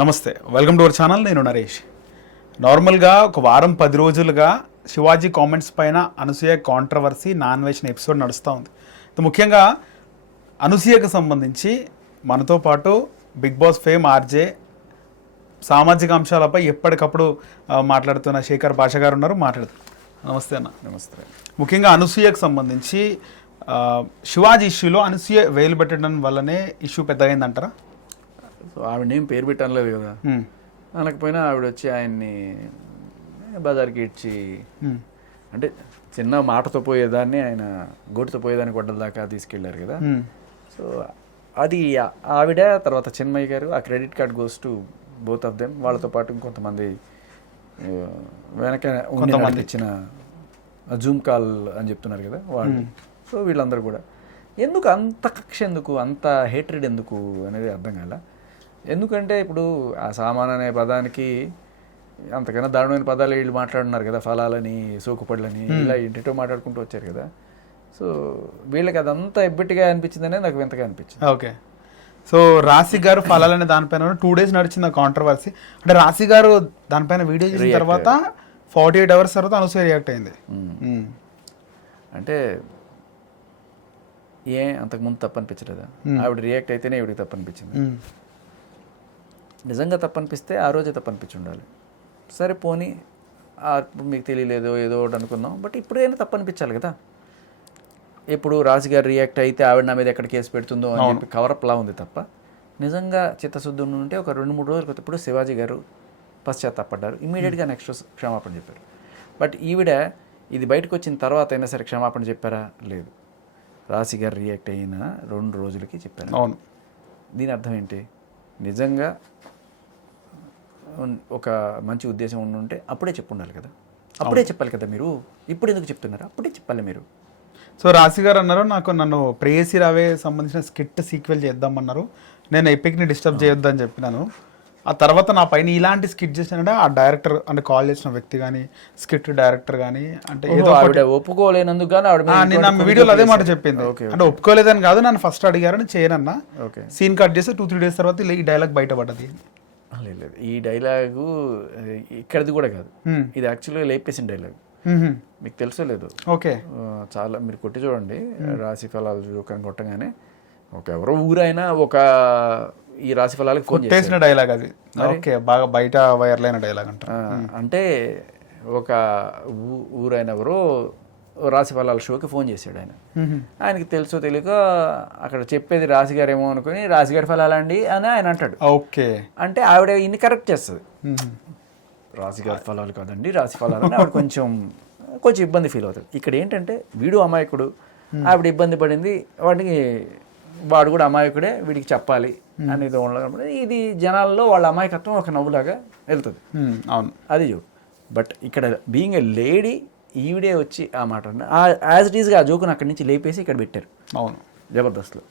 నమస్తే welcome to our channel నేను నరేష్. నార్మల్గా ఒక వారం పది రోజులుగా శివాజీ కామెంట్స్ పైన అనసూయ కాంట్రవర్సీ నాన్ వేషన్ ఎపిసోడ్ నడుస్తూ ఉంది. ముఖ్యంగా అనసూయకు సంబంధించి మనతో పాటు బిగ్ బాస్ ఫేమ్ ఆర్జే సామాజిక అంశాలపై ఎప్పటికప్పుడు మాట్లాడుతున్న శేఖర్ భాష గారు ఉన్నారు మాట్లాడుతారు నమస్తే అన్న. నమస్తే. ముఖ్యంగా అనసూయకు సంబంధించి శివాజీ ఇష్యూలో అనసూయ వేలు పెట్టడం వల్లనే ఇష్యూ పెద్దగైందంటారా? సో ఆవిడ ఏం పేరు పెట్టనలేదు కదా. అనకపోయినా ఆవిడ వచ్చి ఆయన్ని బజార్కి ఇచ్చి అంటే చిన్న మాటతో పోయేదాన్ని ఆయన గోటితో పోయేదాన్ని గొడ్డల దాకా తీసుకెళ్ళారు కదా. సో అది ఆవిడ తర్వాత చిన్మయ్య గారు ఆ credit card goes to both of them. వాళ్ళతో పాటు ఇంకొంతమంది వెనక కొంతమంది. నడిపించిన జూమ్ కాల్ అని చెప్తున్నారు కదా వాళ్ళు. సో వీళ్ళందరూ కూడా. ఎందుకు అంత కక్ష ఎందుకు? అంత హేట్రెడ్ ఎందుకు? అనేది అర్థం కాల? ఎందుకంటే ఇప్పుడు ఆ సామాన్ అనే పదానికి అంతకన్నా దారుణమైన పదాలు వీళ్ళు మాట్లాడుతున్నారు కదా ఫలాలని సోకుపళ్ళని ఇలా ఏంటో మాట్లాడుకుంటూ వచ్చారు కదా. సో వీళ్ళకి అదంతా ఎబ్బెట్టిగా అనిపించిందనే నాకు వింతగా అనిపించింది. ఓకే. సో రాశి గారు ఫలాలనే దానిపైన టూ డేస్ నడిచింది కాంట్రవర్సీ అంటే రాశి గారు దానిపైన వీడియో చేసిన తర్వాత ఫార్టీ ఎయిట్ అవర్స్ తర్వాత అనసూయ రియాక్ట్ అయింది. అంటే ఏ అంతకుముందు తప్పు అనిపించలేదా ఆవిడ రియాక్ట్ అయితేనే ఆవిడకి తప్పు అనిపించింది ఉమ్. నిజంగా తప్పు అనిపిస్తే ఆ రోజే తప్పు అనిపించి ఉండాలి సరే పోనీ మీకు తెలియలేదు ఏదో ఒకటి అనుకుందాం బట్ ఇప్పుడైనా తప్పు అనిపించాలి కదా. ఇప్పుడు రాజుగారు రియాక్ట్ అయితే ఆవిడ నా మీద ఎక్కడ కేసు పెడుతుందో అని చెప్పి కవరప్లా ఉంది తప్ప నిజంగా చిత్తశుద్ధి ఉంటే ఒక రెండు మూడు రోజుల ఇప్పుడు శివాజీ గారు పశ్చాత్తాపడ్డారు. ఇమీడియట్గా నెక్స్ట్ క్షమాపణ చెప్పారు. బట్ ఈవిడ ఇది బయటకు వచ్చిన తర్వాత అయినా సరే క్షమాపణ చెప్పారా? లేదు. రాశి గారు రియాక్ట్ అయిన రెండు రోజులకి చెప్పారు అవును. దీని అర్థం ఏంటి? నిజంగా ఒక మంచి ఉద్దేశం ఉండి ఉంటే అప్పుడే చెప్పు ఉండాలి కదా అప్పుడే చెప్పాలి కదా మీరు? ఇప్పుడు ఎందుకు చెప్తున్నారు? అప్పుడే చెప్పాలి మీరు. సో రాశి గారు అన్నారు నాకు నన్ను ప్రేయసి రావే సంబంధించిన స్కిట్ సీక్వెల్ చేద్దామన్నారు. నేను ఎపిక్ని డిస్టర్బ్ చేయొద్దని చెప్పినాను. ఆ తర్వాత నా పైన ఇలాంటి స్కిట్ చేసినంటే ఆ డైరెక్టర్ అంటే కాల్ చేసిన వ్యక్తి కానీ స్కిట్ డైరెక్టర్ కానీ అంటే ఏదో ఒప్పుకోలేనందుకు కానీ వీడియోలో అదే మాట చెప్పింది. ఓకే అంటే ఒప్పుకోలేదని కాదు నన్ను ఫస్ట్ అడిగారని చేయనన్నా. ఓకే. సీన్ కట్ చేస్తే టూ త్రీ డేస్ తర్వాత ఈ డైలాగ్ బయటపడ్డది లేదు లేదు. ఈ డైలాగు ఇక్కడిది కూడా కాదు. ఇది యాక్చువల్గా లేపేసిన డైలాగ్. మీకు తెలుసో లేదు? ఓకే. చాలా మీరు కొట్టి చూడండి. రాశి ఫలాలు చూడకని కొట్టగానే ఒక ఎవరో ఊరైనా ఒక ఈ రాశి ఫలాలకు ఫోన్ చేస్తారు టేసిన డైలాగ్ అది. ఓకే బాగా బయట వైరల్ అయిన డైలాగ్ అంట ఒక ఊరైన ఎవరో రాశి ఫలాల షోకి ఫోన్ చేశాడు ఆయన. ఆయనకి తెలుసో తెలియక అక్కడ చెప్పేది రాశిగారు ఏమో అనుకుని రాశిగారి ఫలాలండి అని ఆయన అంటాడు. ఓకే. అంటే ఆవిడ ఇన్ని కరెక్ట్ చేస్తుంది. రాశిగారి ఫలాలు కాదండి రాశి ఫలాలు అని ఆవిడ కొంచెం కొంచెం ఇబ్బంది ఫీల్ అవుతుంది. ఇక్కడ ఏంటంటే వీడు అమాయకుడు. ఆవిడ ఇబ్బంది పడింది వాడికి వాడు కూడా అమాయకుడే వీడికి చెప్పాలి అనేది ఉండడం ఇది జనాల్లో వాళ్ళ అమాయకత్వం ఒక నవ్వులాగా వెళ్తుంది. అవును. అది బట్ ఇక్కడ బీయింగ్ ఎ లేడీ ఈవిడే వచ్చి ఆ మాట యాజ్ ఇట్ ఈస్గా ఆ జోకును అక్కడి నుంచి లేపేసి ఇక్కడ పెట్టారు. అవును. జబర్దస్త్లో.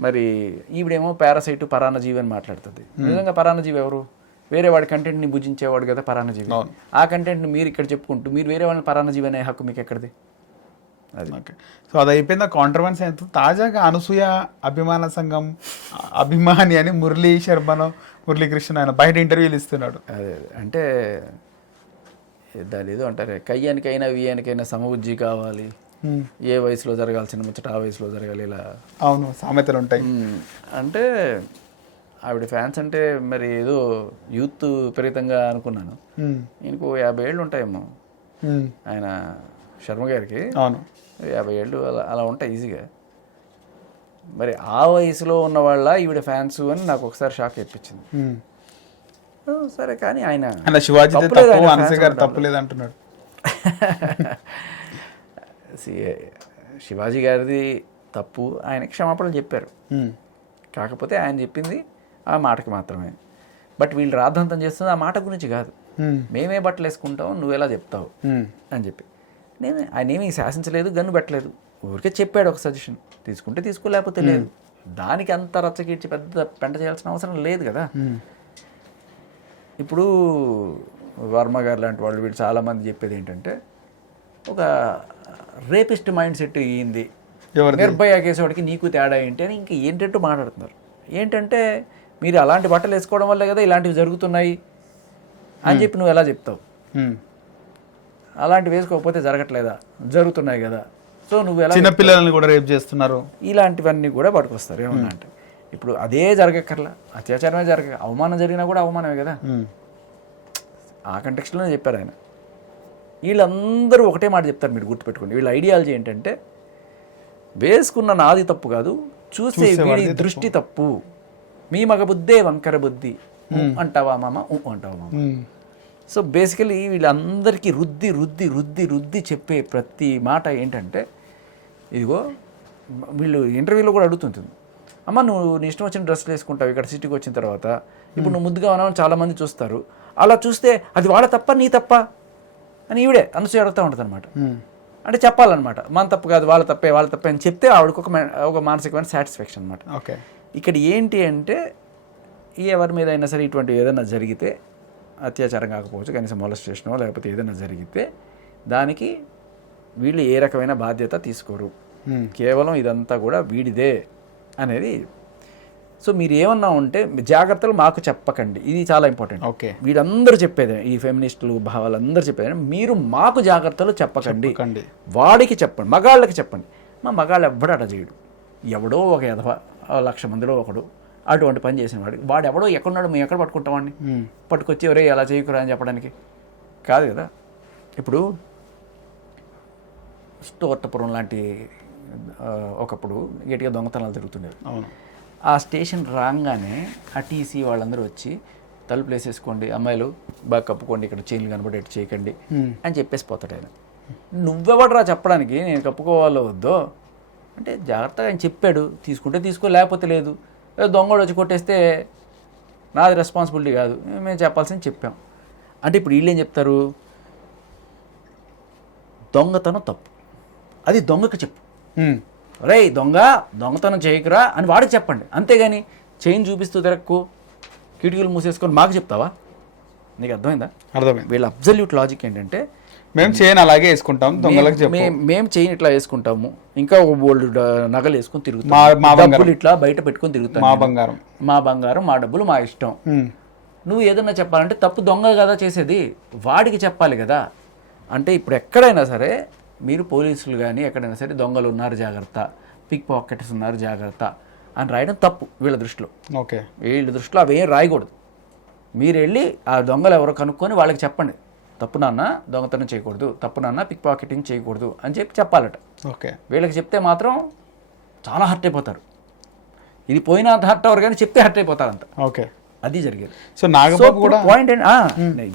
మరి ఈవిడేమో పారాసైట్ పరాన్నజీవి అని మాట్లాడుతుంది. నిజంగా పరాన్నజీవి ఎవరు? వేరే వాడి కంటెంట్ని భుజించేవాడు కదా పరాన్నజీవి. ఆ కంటెంట్ని మీరు ఇక్కడ చెప్పుకుంటూ మీరు వేరే వాళ్ళని పరాన్నజీవి అనే హక్కు మీకు ఎక్కడిది? అది. ఓకే. సో అది అయిపోయింది? కాంట్రవర్సీ అయితే తాజాగా అనసూయ అభిమాన సంఘం అభిమాని అని మురళీ శర్మను మురళీకృష్ణ ఆయన బయట ఇంటర్వ్యూలు ఇస్తున్నాడు. అదే. అంటే దాని ఏదో అంటారే. కయ్యానికైనా వియ్యానికైనా సమబుద్ధి కావాలి. ఏ వయసులో జరగాల్సిన ముచ్చట ఆ వయసులో జరగాలి ఇలా. అవును సామెతలు ఉంటాయి. అంటే ఆవిడ ఫ్యాన్స్ అంటే మరి ఏదో యూత్ విపరీతంగా అనుకున్నాను. ఈయనకు యాభై ఏళ్ళు ఉంటాయేమో. ఆయన శర్మ గారికి అవును. యాభై ఏళ్ళు అలా అలా ఉంటాయి ఈజీగా. మరి ఆ వయసులో ఉన్న వాళ్ళ ఈవిడ ఫ్యాన్స్ అని నాకు ఒకసారి షాక్ ఇప్పించింది సరే కానీ ఆయన ఆయన శివాజీ తప్పు fans గారు అంటున్నాడు. సి- శివాజీ గారిది తప్పు ఆయన క్షమాపణలు చెప్పారు. కాకపోతే ఆయన చెప్పింది ఆ మాటకి మాత్రమే. బట్ వీళ్ళు రాద్ధాంతం చేస్తుంది ఆ మాట గురించి కాదు. మ్మ్. బట్టలు వేసుకుంటాం నువ్వు ఎలా చెప్తావు. అని చెప్పి. నేను ఆయన ఏమీ శాసించలేదు గన్ను పెట్టలేదు. ఊరికే చెప్పాడు ఒక సజెషన్. తీసుకుంటే తీసుకోలేకపోతే లేదు. దానికి అంత రచ్చకీడ్చి పెద్ద పెంట చేయాల్సిన అవసరం లేదు కదా. ఇప్పుడు వర్మ గారు లాంటి వాళ్ళు వీళ్ళు చాలామంది చెప్పేది ఏంటంటే ఒక రేపిస్ట్ మైండ్ సెట్ అయ్యింది నిర్భయ కేసు వాడికి నీకు తేడా ఏంటి అని ఇంక ఏంటంటూ మాట్లాడుతున్నారు. ఏంటంటే మీరు అలాంటి బట్టలు వేసుకోవడం వల్లే కదా ఇలాంటివి జరుగుతున్నాయి అని చెప్పి నువ్వు ఎలా చెప్తావు. అలాంటివి వేసుకోకపోతే జరగట్లేదా? జరుగుతున్నాయి కదా. సో నువ్వు ఎలా చిన్న పిల్లల్ని కూడా రేపు చేస్తున్నారు. ఇలాంటివన్నీ కూడా పట్టుకొస్తారు ఏమన్నా అంటే. ఇప్పుడు అదే జరగక్కర్లా. అత్యాచారమే జరగ అవమానం జరిగినా కూడా అవమానమే కదా. ఆ కంటెక్స్ట్లోనే చెప్పారు ఆయన. వీళ్ళందరూ ఒకటే మాట చెప్తారు మీరు గుర్తుపెట్టుకోండి. వీళ్ళ ఐడియాలజీ ఏంటంటే వేసుకున్న నాది తప్పు కాదు చూసే వీడి దృష్టి తప్పు. మీ మగ బుద్ధే. వంకర బుద్ధి అంటావా మామ? అంటావా మామ. సో బేసికలీ వీళ్ళందరికీ రుద్ది రుద్ది రుద్ది రుద్ది చెప్పే ప్రతి మాట ఏంటంటే ఇదిగో వీళ్ళు ఇంటర్వ్యూలో కూడా అడుగుతుంటుంది. అమ్మ నువ్వు నీ ఇష్టం వచ్చిన డ్రెస్సులు వేసుకుంటావు ఇక్కడ సిటీకి వచ్చిన తర్వాత. ఇప్పుడు నువ్వు ముద్దుగా ఉన్నావు చాలా మంది చూస్తారు. అలా చూస్తే అది వాళ్ళ తప్ప నీ తప్ప అని ఈవిడే అనసూయ అడుగుతూ ఉంటుంది అనమాట. అంటే చెప్పాలన్నమాట మన తప్పు కాదు వాళ్ళ తప్పే వాళ్ళ తప్పే అని చెప్తే ఆవిడకు ఒక ఒక మానసికమైన సాటిస్ఫాక్షన్ అనమాట ఓకే. ఇక్కడ ఏంటి అంటే ఈ ఎవరి మీద అయినా సరే ఇటువంటి ఏదైనా జరిగితే అత్యాచారం కాకపోవచ్చు కనీసం మొలస్టేషనో లేకపోతే ఏదైనా జరిగితే దానికి వీళ్ళు ఏ రకమైన బాధ్యత తీసుకోరు. కేవలం ఇదంతా కూడా వీడిదే. అనేది. సో మీరు ఏమన్నా ఉంటే జాగ్రత్తలు మాకు చెప్పకండి. ఇది చాలా ఇంపార్టెంట్. ఓకే. వీళ్ళందరూ చెప్పేదే ఈ ఫెమినిస్టులు భావాలందరూ చెప్పేది మీరు మాకు జాగ్రత్తలు చెప్పకండి. కండి వాడికి చెప్పండి మగాళ్ళకి చెప్పండి. మా మగాళ్ళు ఎవ్వడు అట చేయడు. ఎవడో ఒక ఎదవ లక్ష మందిలో ఒకడు అటువంటి పని చేసిన వాడు వాడు ఎవడో ఎక్కడున్నాడు మేము ఎక్కడ పట్టుకుంటామండి. పట్టుకొచ్చి ఎవరే ఎలా చేయకురా? అని చెప్పడానికి. కాదు కదా. ఇప్పుడు స్టోర్టపురం లాంటి ఒకప్పుడు గట్టిగా దొంగతనాలు జరుగుతుండేవి. అవును. ఆ స్టేషన్ రాగానే ఆ టీసీ వాళ్ళందరూ వచ్చి తలుపులు వేసేసుకోండి అమ్మాయిలు బాగా కప్పుకోండి ఇక్కడ చైన్లు కనబడేట్టు చేయకండి. అని చెప్పేసి పోతాడు ఆయన. నువ్వెవడరా చెప్పడానికి? నేను కప్పుకోవాలో వద్దో? అంటే జాగ్రత్తగా ఆయన చెప్పాడు. తీసుకుంటే తీసుకో లేకపోతే లేదు. దొంగడు వచ్చి కొట్టేస్తే నాది రెస్పాన్సిబిలిటీ కాదు. మేము చెప్పాల్సింది చెప్పాం. అంటే ఇప్పుడు వీళ్ళు ఏం చెప్తారు? దొంగతనం తప్పు. అది దొంగకి చెప్పు. రేయ్ దొంగ దొంగతనం చేయకురా అని వాడికి చెప్పండి. అంతేగాని చైన్ చూపిస్తూ తిరక్కు కిటికీలు మూసేసుకొని మాకు చెప్తావా? నీకు అర్థమైందా? అర్థమైంది. వీళ్ళ అబ్జల్యూట్ లాజిక్ ఏంటంటే మేము చేయని అలాగే వేసుకుంటాం దొంగలకు మేము చైన్ ఇట్లా వేసుకుంటాము. ఇంకా ఒక బోల్డ్ నగలు వేసుకొని తిరుగుతాం. డబ్బులు ఇట్లా బయట పెట్టుకొని తిరుగుతాం మా బంగారం. మా బంగారం మా డబ్బులు మా ఇష్టం. నువ్వు ఏదన్నా చెప్పాలంటే తప్పు దొంగ కదా చేసేది. వాడికి చెప్పాలి కదా. అంటే ఇప్పుడు ఎక్కడైనా సరే మీరు పోలీసులు కానీ ఎక్కడైనా సరే దొంగలు ఉన్నారు జాగ్రత్త పిక్ పాకెట్స్ ఉన్నారు జాగ్రత్త అని రాయడం తప్పు వీళ్ళ దృష్టిలో. ఓకే. వీళ్ళ దృష్టిలో అవేం రాయకూడదు. మీరు వెళ్ళి ఆ దొంగలు ఎవరో కనుక్కొని వాళ్ళకి చెప్పండి. తప్పు నాన్న దొంగతనం చేయకూడదు తప్పు నాన్న పిక్ పాకెటింగ్ చేయకూడదు అని చెప్పి చెప్పాలట. ఓకే. వీళ్ళకి చెప్తే మాత్రం చాలా హర్ట్ అయిపోతారు. ఇది పోయినా హర్ట్ అవ్వరు కానీ చెప్తే హర్ట్ అయిపోతారంట. ఓకే. అది జరిగేది. సో నాగబాబు కూడా పాయింట్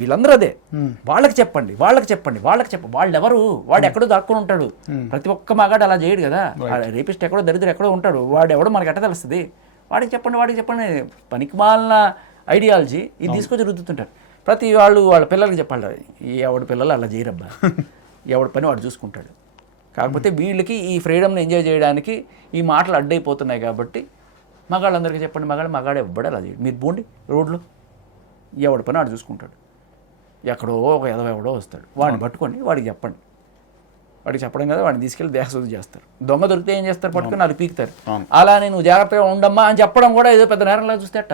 వీళ్ళందరూ అదే. వాళ్ళకి చెప్పండి వాళ్ళకి చెప్పండి వాళ్ళకి చెప్పండి వాళ్ళు ఎవరు వాడు ఎక్కడో దాక్కుని ఉంటాడు. ప్రతి ఒక్క మగాడు అలా చేయడు కదా. రేపిస్ట్ ఎక్కడో దరిద్ర ఎక్కడో ఉంటాడు. వాడు ఎవడో మనకి ఎట్ట తెలుస్తుంది? వాడికి చెప్పండి వాడికి చెప్పండి. పనికిమాలిన ఐడియాలజీ ఇది తీసుకొచ్చి రుద్దుతుంటారు. ప్రతి వాళ్ళు వాళ్ళ పిల్లలకి చెప్పాలి. ఈ ఎవడి పిల్లలు అలా చేయరబ్బా. ఎవడి పని వాడు చూసుకుంటాడు. కాకపోతే వీళ్ళకి ఈ ఫ్రీడమ్ని ఎంజాయ్ చేయడానికి ఈ మాటలు అడ్డైపోతున్నాయి కాబట్టి మగాళ్ళందరికీ చెప్పండి మగాడు మగాడు ఎవ్వడు అలా చేయడు మీరు పోండి రోడ్లు. ఎవడి పని వాడు చూసుకుంటాడు. ఎక్కడో ఒక ఎదవ ఎవడో వస్తాడు. వాడిని పట్టుకోండి వాడికి చెప్పండి. వాడికి చెప్పడం కదా వాడిని తీసుకెళ్ళి దేహశుద్ధి చేస్తారు. దొంగ దొరికితే ఏం చేస్తారు? పట్టుకొని అది పీకుతారు. అవును. అలా నేను జాగ్రత్తగా ఉండమ్మా అని చెప్పడం కూడా ఏదో పెద్ద నేరంలా చూస్తే అట్ట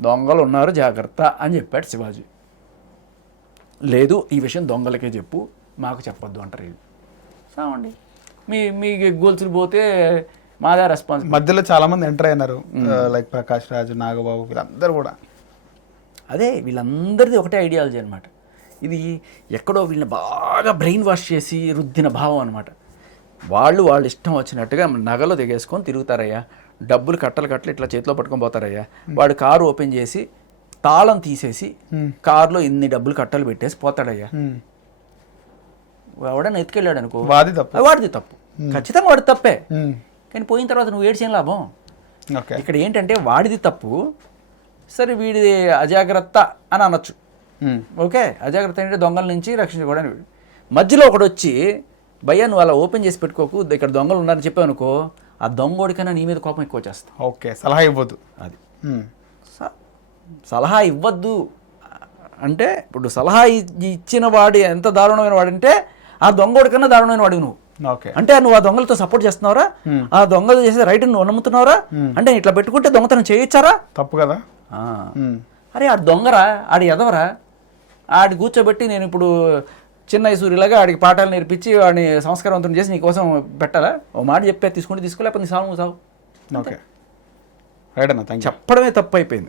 దొంగలు ఉన్నారు జాగ్రత్త అని చెప్పాడు శివాజీ. లేదు ఈ విషయం దొంగలకే చెప్పు మాకు చెప్పొద్దు అంటారు వీళ్ళు. సావండి మీ మీ గోల్సులు పోతే మాదా రెస్పాన్స్ మధ్యలో చాలా మంది ఎంటర్ అయినారు. లైక్ ప్రకాష్ రాజు నాగబాబు వీళ్ళందరూ కూడా. అదే వీళ్ళందరిది ఒకటే ఐడియాలజీ అనమాట ఇది ఎక్కడో వీళ్ళని బాగా బ్రెయిన్ వాష్ చేసి రుద్దిన భావం అనమాట వాళ్ళు వాళ్ళు ఇష్టం వచ్చినట్టుగా నగలు దిగేసుకొని తిరుగుతారయ్యా. డబ్బులు కట్టలు కట్టలు ఇట్లా చేతిలో పట్టుకొని పోతారయ్యా. వాడు కారు ఓపెన్ చేసి తాళం తీసేసి కారులో ఇన్ని డబ్బులు కట్టలు పెట్టేసి పోతాడయ్యా. ఎవడన్నా ఎత్తుకెళ్ళాడు అనుకో వాది తప్పు. వాడిది తప్పు. ఖచ్చితంగా వాడి తప్పే. కానీ పోయిన తర్వాత నువ్వు ఏడ్చేం లాభం? ఓకే. ఇక్కడ ఏంటంటే వాడిది తప్పు సరే వీడిది అజాగ్రత్త అని అనొచ్చు. ఓకే? అజాగ్రత్త అంటే దొంగల నుంచి రక్షించుకోవడానికి వీడు. మధ్యలో ఒకడు వచ్చి భయ్యా నువ్వు అలా ఓపెన్ చేసి పెట్టుకోకు ఇక్కడ దొంగలు ఉన్నారని చెప్పావు అనుకో ఆ దొంగోడికైనా నీ మీద కోపం ఎక్కువ చేస్తాం ఓకే సలహా ఇవ్వద్దు. అది. సలహా ఇవ్వద్దు. అంటే ఇప్పుడు సలహా ఇచ్చిన వాడు ఎంత దారుణమైన వాడంటే ఆ దొంగోడి కన్నా దారుణమైన వాడు నువ్వు. అంటే నువ్వు ఆ దొంగలతో సపోర్ట్ చేస్తున్నావురా? ఆ దొంగలు చేసే రైట్ నువ్వు నమ్ముతున్నావురా? అంటే ఇట్లా పెట్టుకుంటే దొంగతనం చేయొచ్చారా? తప్పు కదా. అరే ఆడు దొంగరా? ఆడు ఎదవరా? ఆడి కూర్చోబెట్టి నేను ఇప్పుడు చిన్న సూర్యులాగా ఆడికి పాఠాలు నేర్పించి వాడిని సంస్కారవంతం చేసి నీకోసం పెట్టాలా? ఓ మాట చెప్పే తీసుకుంటే తీసుకోలేకపోతే నీ సాగు ఓకే. రైట్ అన్న చెప్పడమే తప్పు అయిపోయింది.